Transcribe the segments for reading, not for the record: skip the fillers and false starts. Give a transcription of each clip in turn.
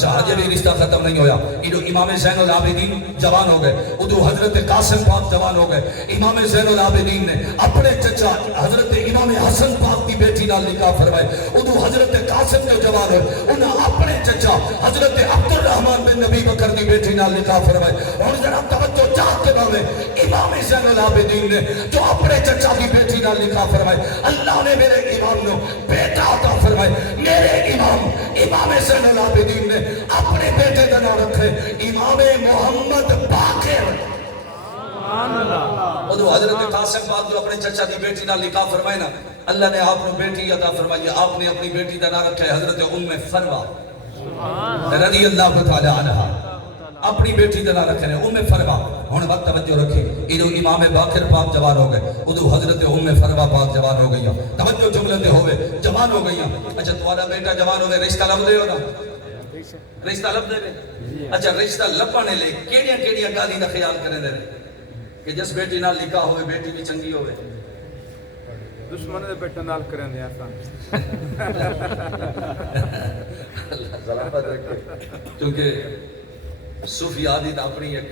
اچھا حج بھی رشتہ ختم نہیں ہویا، ادو امام زین العابدین جوان ہو گئے، ادو حضرت قاسم پاک جوان ہو گئے، امام زین العابدین نے اپنے چچا حضرت امام حسن پاک کی بیٹی نال نکاح فرمائے، ادو حضرت قاسم جو جوان ہوئے انہاں اپنے چچا حضرت عبد الرحمن بن نبی بکر کی بیٹی نال نکاح فرمائے۔ اور ذرا توجہ چاہتے باوے امام زین العابدین نے جو اپنے چچا کی بیٹی نال نکاح فرمائے، اللہ نے میرے امام نے بیٹا عطا فرمائے۔ میرے امام زین العابدین نے اپنے بیٹے کا نام رکھے امام محمد باقر۔ ادھو حضرت قاسم پاک جو اپنے چچا کی بیٹی نال نکاح فرمائے نا، اللہ نے آپ نے بیٹی عطا فرمائی، آپ نے اپنی بیٹی کا نام رکھا ہے حضرت ام فروا رضی اللہ تعالی عنہا، اپنی بیٹی کا نام رکھا ہے ام فروا۔ ہن وقت توجہ رکھے، ادھو امام باقر پاک جوان ہو گئے، ادھو حضرت ام فروا پاک جوان ہو گئی، توجہ جملے تے ہوئے جوان ہو گئی۔ اچھا تمہارا بیٹا جوان ہوئے، رشتہ لب دے ہو نا، رشتہ لب دے رہے، اچھا رشتہ لبانے لے کیڑیاں کیڑیاں گالی دا خیال کرنے دے کہ جس بیٹی نال نکاح ہوئے بیٹی بھی چنگی ہوئے، دشمن دے بیٹے نال کرن دے آسان کیونکہ صوفیاء دی تا اپنی ایک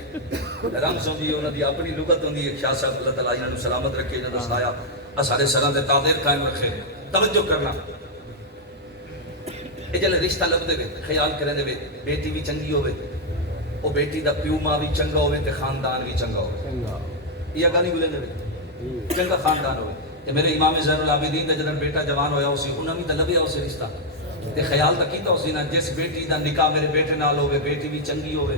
رمز ہوندی ہے، انہاں دی اپنی لغت ہوندی ہے۔ شاہ صاحب اللہ تعالیٰ انہاں نو سلامت رکھے، انہاں دا سایہ سارے سراں دے تعدیر قائم رکھے۔ توجہ کرنا، اے جلے رشتہ لب دے خیال کریں دے بیٹی بھی چنگی ہوئے، او بیٹی دا پیو ماں بھی چنگا ہوئے تے خاندان بھی چنگا ہوئے، یہ گالی بولے دے چنگا خاندان ہوئے۔ تے میرے امام زین العابدین دا جدن بیٹا جوان ہویا اسی انہاں بھی تے لبیا اسے رشتہ تے خیال تا کیتا اسی نا جس بیٹی دا نکاح میرے بیٹے نال ہوئے، بیٹی بھی چنگی ہوئے،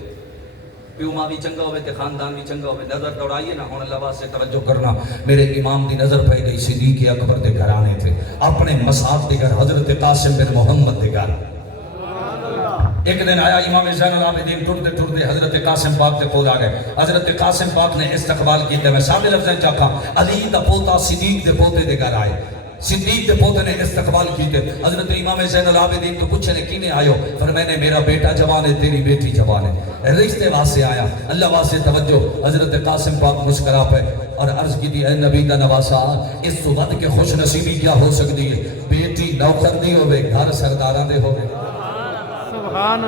پیو ماں بھی چنگا ہوئے تے خاندان بھی چنگا ہوئے۔ نظر دوڑائیے نا، ہن اللہ واسطے توجہ کرنا، میرے امام دی نظر پہ گئی صدیق اکبر دے گھرانے تھے، اپنے مسعود دے گھر حضرت قاسم بن محمد دے گھر۔ ایک دن آیا امام زین العابدین ٹرتے ٹرتے حضرت قاسم پاک کے کول آ گئے، حضرت قاسم پاک نے استقبال کیتے، میں سادے لفظیں چاہتا علی دا پوتا صدیق دے پوتے دے گھر آئے، صدیق دے پوتے نے استقبال کیتے۔ حضرت امام زین العابدین کو پوچھے نے کینے آئے ہو؟ فرمائے نے میرا بیٹا جوان ہے، تیری بیٹی جوان ہے، رشتے واسطے آیا۔ اللہ واسطے توجہ، حضرت قاسم پاک مسکرا پہ اور عرض کی دی اے نبی دا نواسا، اس تو بعد کے خوش نصیبی کیا ہو سکتی ہے؟ بیٹی نوکر دی ہوئے، گھر سرداراں دے ہوئے،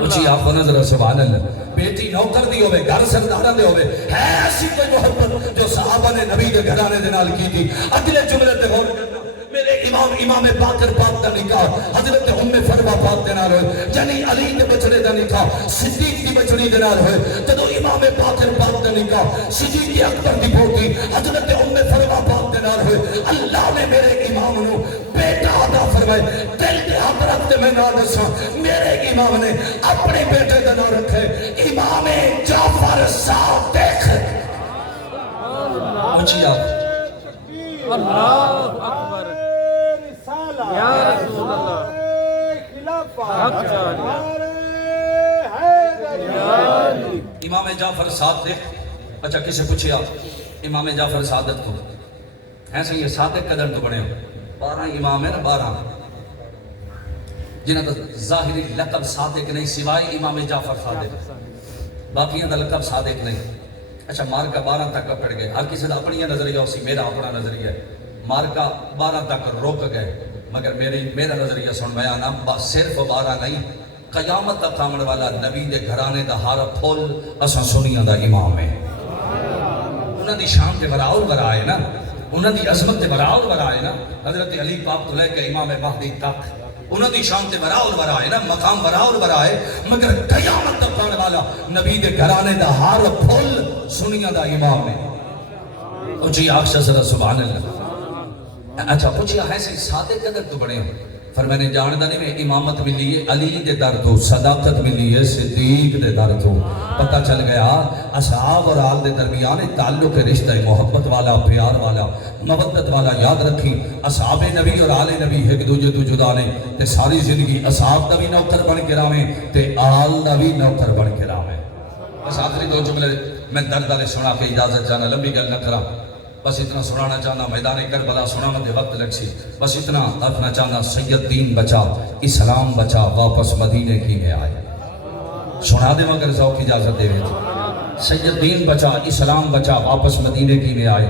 اچھی آپ کو نظر سبحان اللہ، بیٹی نوکر دی ہوئے، گھر سرداراں دے ہوئے، ہے ایسی کوئی محبت جو صحابہ نے نبی دے گھرانے دے نال کی تھی۔ اگلے جملے تے غور کرنا، میرے امام باقر پاک دا نکاح حضرت ام فروا پاک دے نال ہوئے، یعنی علی دے بچڑے دا نکاح صدیق دی بچڑی دے نال ہوئے۔ جدوں امام باقر پاک دا نکاح صدیق اکبر دی پوتی حضرت ام فروا پاک دے نال ہوئے، اللہ نے میرے امام نو بیٹا عطا فرمائے۔ دل دے ہاتھ رکھ تے میں نہ دساں، میرے امام نے اپنے بیٹے دا نام رکھے امام جعفر صادق۔ اونچی آپ اللہ اکبر یا رسول اللہ امام جعفر صادق۔ اچھا کسے پوچھے آپ امام جعفر صادق کو ایسے یہ صادق قدر تو بڑے ہو، 12 امام ہے نا، 12 جنہاں کا ظاہری لقب صادق نہیں سوائے امام جعفر صادق، باقیاں دا لقب صادق نہیں۔ اچھا مارکا 12 تک پڑ گئے، ہر کسی دا اپنی نظریہ اسی، میرا اپنا نظریہ ہے، مارکا 12 تک روک گئے، مگر میرا نظریہ سن میں آنا صرف 12 نہیں، قیامت تک آمن والا نبی دے گھرانے دا ہر پھول اساں سنیاں دا امام ہے۔ انہاں دی شان تے وراء ورا ہے نا، انہاں دی عظمت تے وراء ورا ہے نا، حضرت علی پاک تو لے کے امام مہدی تک انہاں دی شان تے وراء ورا ہے نا، مقام وراء ورا ہے، مگر قیامت تک آنے والا نبی دے گھرانے دا ہر پھول سنیاں دا امام ہے۔ اونچی آخشہ صدا سبحان اللہ۔ اچھا پوچھیا ہے سی صادق قدر تو بڑے ہو، فرمانے جاندہ نہیں میں امامت ملی ہے علی دے در تو، صداقت ملی ہے صدیق دے در تو۔ پتہ چل گیا اصحاب اور آل دے درمیان تعلق رشتہ محبت والا، پیار والا، مودت والا۔ یاد رکھی اصحاب نبی اور آل نبی ایک دوجہ تو جدا نے، تے ساری زندگی اصحاب دا بھی نوکر بن کے راویں تے آل دا بھی نوکر بن کے راویں۔ بس آخری 2 جملے میں درد والے سنا کے اجازت چاہنا، لمبی گل نہ کرا، بس اتنا سنانا چاہنا، میدان کربلا سنانا دے وقت لگ سی، بس اتنا آخنا چاہنا، سید دین بچا اسلام بچا واپس مدینے کی میں آئے۔ سنا دے مگر ذوق اجازت دے رہے تھے، سید دین بچا اسلام بچا واپس مدینے کی میں آئے۔